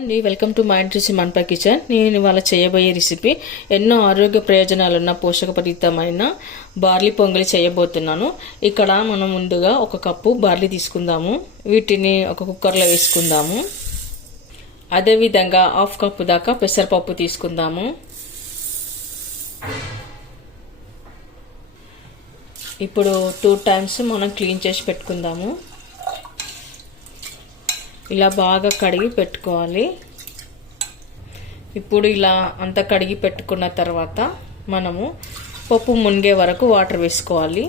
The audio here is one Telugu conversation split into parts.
అండి, వెల్కమ్ టు మైండ్ రుచి మన్పా కిచెన్. నేను ఇవాళ చేయబోయే రెసిపీ ఎన్నో ఆరోగ్య ప్రయోజనాలున్న పోషకపరితమైన బార్లీ పొంగలి చేయబోతున్నాను. ఇక్కడ మనం ముందుగా 1 కప్పు బార్లీ తీసుకుందాము. వీటిని ఒక కుక్కర్లో వేసుకుందాము. అదేవిధంగా 1/2 కప్పు దాకా పెసరపప్పు తీసుకుందాము. ఇప్పుడు 2 టైమ్స్ మనం క్లీన్ చేసి పెట్టుకుందాము. ఇలా బాగా కడిగి పెట్టుకోవాలి. ఇప్పుడు ఇలా అంతా కడిగి పెట్టుకున్న తర్వాత మనము పప్పు మునిగే వరకు వాటర్ వేసుకోవాలి.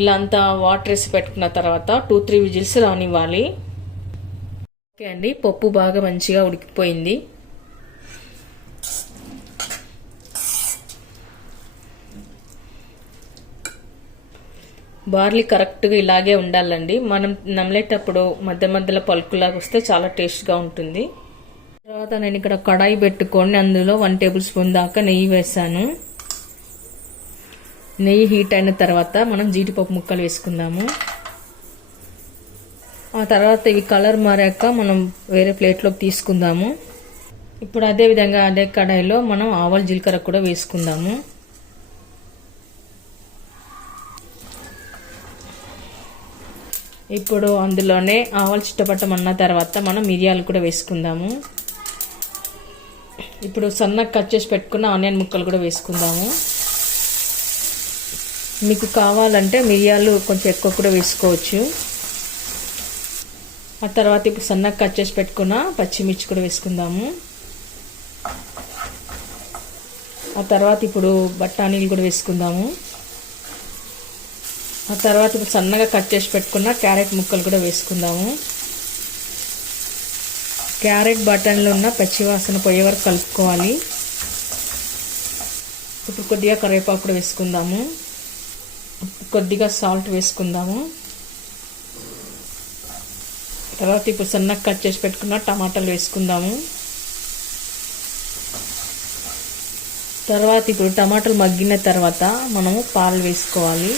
ఇలా అంతా వాటర్ వేసి పెట్టుకున్న తర్వాత 2-3 విజిల్స్ రానివ్వాలి. ఓకే అండి, పప్పు బాగా మంచిగా ఉడికిపోయింది. బార్లీ కరెక్ట్గా ఇలాగే ఉండాలండి. మనం నమిలేటప్పుడు మధ్య మధ్యలో పలుకులాగా వస్తే చాలా టేస్ట్గా ఉంటుంది. తర్వాత నేను ఇక్కడ కడాయి పెట్టుకొని అందులో 1 టేబుల్ స్పూన్ దాకా నెయ్యి వేసాను. నెయ్యి హీట్ అయిన తర్వాత మనం జీడిపప్పు ముక్కలు వేసుకుందాము. ఆ తర్వాత ఇవి కలర్ మారాక మనం వేరే ప్లేట్లోకి తీసుకుందాము. ఇప్పుడు అదేవిధంగా అదే కడాయిలో మనం ఆవాలు జీలకర్ర కూడా వేసుకుందాము. ఇప్పుడు అందులోనే ఆవాలు చిట్టపట్టమన్న తర్వాత మనం మిరియాలు కూడా వేసుకుందాము. ఇప్పుడు సన్నగా కట్ చేసి పెట్టుకున్న ఆనియన్ ముక్కలు కూడా వేసుకుందాము. మీకు కావాలంటే మిరియాలు కొంచెం ఎక్కువ కూడా వేసుకోవచ్చు. ఆ తర్వాత ఇప్పుడు సన్నగా కట్ చేసి పెట్టుకున్న పచ్చిమిర్చి కూడా వేసుకుందాము. ఆ తర్వాత ఇప్పుడు బఠానీలు కూడా వేసుకుందాము. ఆ తర్వాత ఇప్పుడు సన్నగా కట్ చేసి పెట్టుకున్న క్యారెట్ ముక్కలు కూడా వేసుకుందాము. క్యారెట్ బఠానీలో ఉన్న పచ్చివాసన పోయే వరకు కలుపుకోవాలి. ఇప్పుడు కొద్దిగా కరివేపాకు కూడా వేసుకుందాము. కొద్దిగా సాల్ట్ వేసుకుందాము. తర్వాత ఇప్పుడు సన్నగా కట్ చేసి పెట్టుకున్న టమాటాలు వేసుకుందాము. తర్వాత ఇప్పుడు టమాటాలు మగ్గిన తర్వాత మనము పాలు వేసుకోవాలి.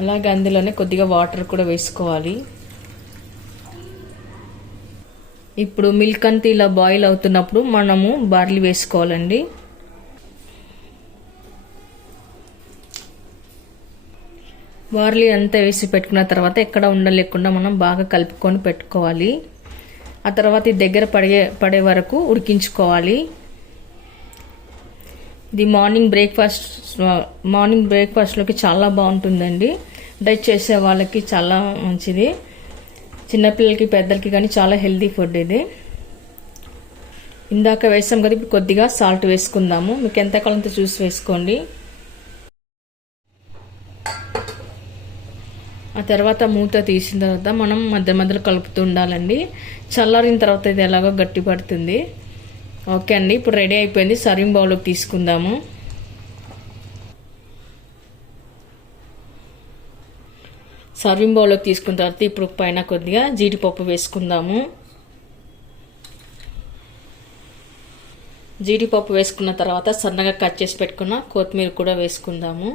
అలాగే అందులోనే కొద్దిగా వాటర్ కూడా వేసుకోవాలి. ఇప్పుడు మిల్క్ అంతా ఇలా బాయిల్ అవుతున్నప్పుడు మనము బార్లీ వేసుకోవాలండి. బార్లీ అంతా వేసి పెట్టుకున్న తర్వాత ఎక్కడ ఉండలేకుండా మనం బాగా కలుపుకొని పెట్టుకోవాలి. ఆ తర్వాత ఇది దగ్గర పడే వరకు ఉడికించుకోవాలి. ఇది మార్నింగ్ బ్రేక్ఫాస్ట్లోకి చాలా బాగుంటుందండి. డైట్ చేసే వాళ్ళకి చాలా మంచిది. చిన్నపిల్లలకి పెద్దలకి కానీ చాలా హెల్తీ ఫుడ్ ఇది. ఇందాక వేసాం కదా, ఇప్పుడు కొద్దిగా సాల్ట్ వేసుకుందాము. మీకు ఎంత కావాలంత చూసి వేసుకోండి. ఆ తర్వాత మూత తీసిన తర్వాత మనం మధ్య మధ్యలో కలుపుతూ ఉండాలండి. చల్లారిన తర్వాత ఇది ఎలాగో గట్టి పడుతుంది. ఓకే అండి, ఇప్పుడు రెడీ అయిపోయింది. సర్వింగ్ బౌల్లోకి తీసుకుందాము. సర్వింగ్ బౌల్లోకి తీసుకున్న తర్వాత ఇప్పుడు పైన కొద్దిగా జీడిపప్పు వేసుకుందాము. జీడిపప్పు వేసుకున్న తర్వాత సన్నగా కట్ చేసి పెట్టుకున్న కొత్తిమీర కూడా వేసుకుందాము.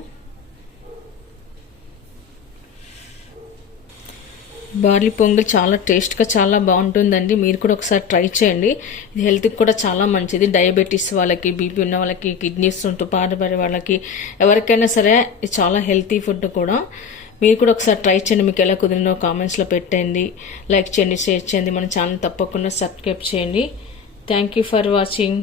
బార్లీ పొంగల్ చాలా టేస్ట్గా చాలా బాగుంటుందండి. మీరు కూడా ఒకసారి ట్రై చేయండి. ఇది హెల్త్కి కూడా చాలా మంచిది. డయాబెటీస్ వాళ్ళకి, బీపీ ఉన్న వాళ్ళకి, కిడ్నీస్ ఉంటూ బాధపడే వాళ్ళకి, ఎవరికైనా సరే ఇది చాలా హెల్తీ ఫుడ్ కూడా. మీరు కూడా ఒకసారి ట్రై చేయండి. మీకు ఎలా కుదిరినో కామెంట్స్లో పెట్టండి. లైక్ చేయండి, షేర్ చేయండి. మన ఛానల్ తప్పకుండా సబ్స్క్రైబ్ చేయండి. Thank you for watching.